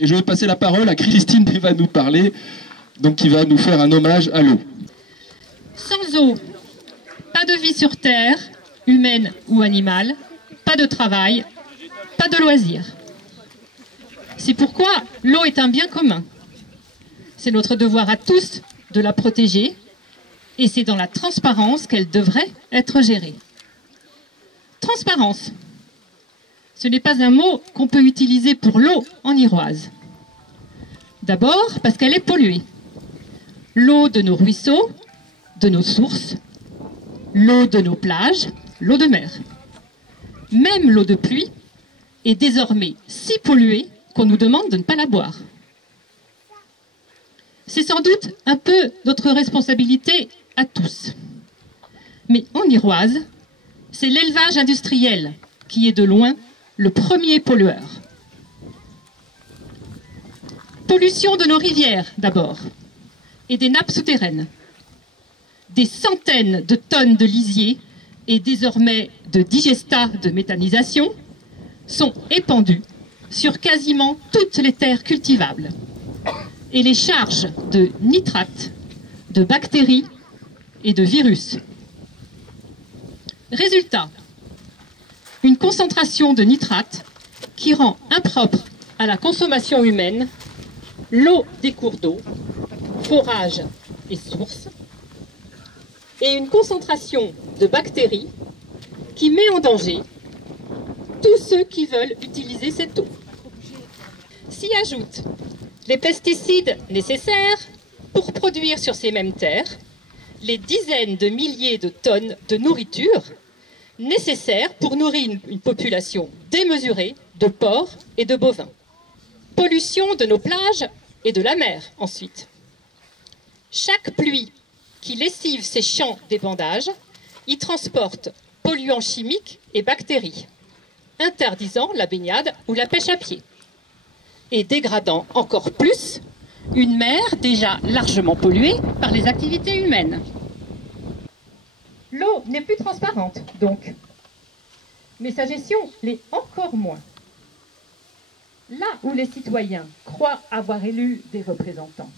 Et je vais passer la parole à Christine qui va nous parler, donc qui va nous faire un hommage à l'eau. Sans eau, pas de vie sur Terre, humaine ou animale, pas de travail, pas de loisirs. C'est pourquoi l'eau est un bien commun. C'est notre devoir à tous de la protéger et c'est dans la transparence qu'elle devrait être gérée. Transparence. Ce n'est pas un mot qu'on peut utiliser pour l'eau en Iroise. D'abord parce qu'elle est polluée. L'eau de nos ruisseaux, de nos sources, l'eau de nos plages, l'eau de mer. Même l'eau de pluie est désormais si polluée qu'on nous demande de ne pas la boire. C'est sans doute un peu notre responsabilité à tous. Mais en Iroise, c'est l'élevage industriel qui est de loin le premier pollueur. Pollution de nos rivières d'abord, et des nappes souterraines. Des centaines de tonnes de lisier et désormais de digestats de méthanisation sont épandus sur quasiment toutes les terres cultivables. Et les charges de nitrates, de bactéries et de virus. Résultat, une concentration de nitrates qui rend impropre à la consommation humaine l'eau des cours d'eau, forages et sources, et une concentration de bactéries qui met en danger tous ceux qui veulent utiliser cette eau. S'y ajoutent les pesticides nécessaires pour produire sur ces mêmes terres les dizaines de milliers de tonnes de nourriture nécessaires pour nourrir une population démesurée de porcs et de bovins. Pollution de nos plages et de la mer ensuite. Chaque pluie qui lessive ces champs d'épandage y transporte polluants chimiques et bactéries, interdisant la baignade ou la pêche à pied, et dégradant encore plus une mer déjà largement polluée par les activités humaines. L'eau n'est plus transparente, donc. Mais sa gestion l'est encore moins. Là où les citoyens croient avoir élu des représentants,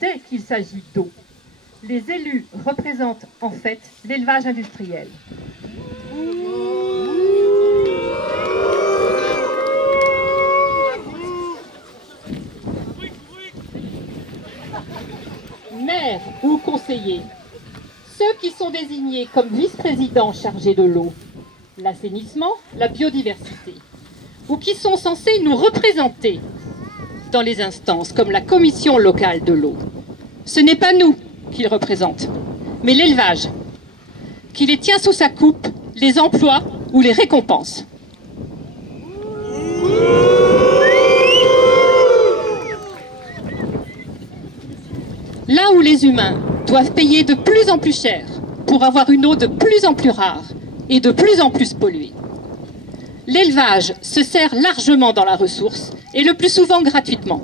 dès qu'il s'agit d'eau, les élus représentent en fait l'élevage industriel. Maires ou conseillers, ceux qui sont désignés comme vice-présidents chargés de l'eau, l'assainissement, la biodiversité, ou qui sont censés nous représenter dans les instances comme la commission locale de l'eau. Ce n'est pas nous qu'ils représentent, mais l'élevage, qui les tient sous sa coupe, les emploie ou les récompense. Là où les humains doivent payer de plus en plus cher pour avoir une eau de plus en plus rare et de plus en plus polluée, l'élevage se sert largement dans la ressource et le plus souvent gratuitement,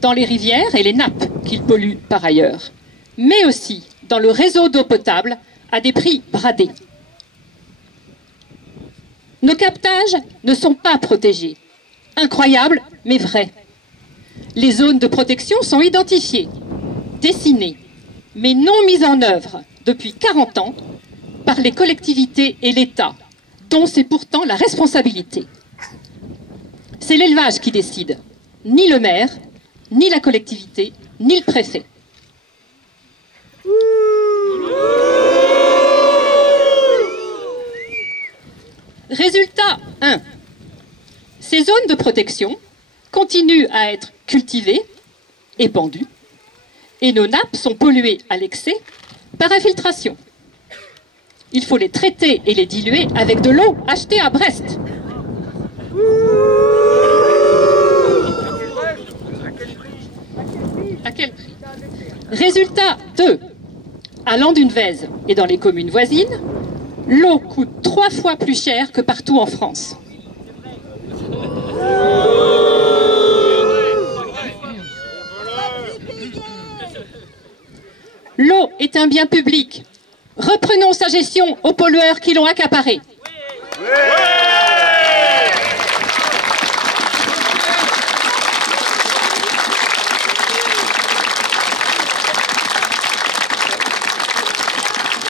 dans les rivières et les nappes qu'il pollue par ailleurs, mais aussi dans le réseau d'eau potable à des prix bradés. Nos captages ne sont pas protégés. Incroyable, mais vrai. Les zones de protection sont identifiées, dessinées, mais non mises en œuvre depuis 40 ans par les collectivités et l'État, dont c'est pourtant la responsabilité. C'est l'élevage qui décide, ni le maire, ni la collectivité, ni le préfet. Résultat 1. Ces zones de protection continuent à être cultivées, épandues, et nos nappes sont polluées à l'excès par infiltration. Il faut les traiter et les diluer avec de l'eau achetée à Brest. À quel prix? Résultat 2. À Landunvèze et dans les communes voisines, l'eau coûte 3 fois plus cher que partout en France. L'eau est un bien public. Reprenons sa gestion aux pollueurs qui l'ont accaparée.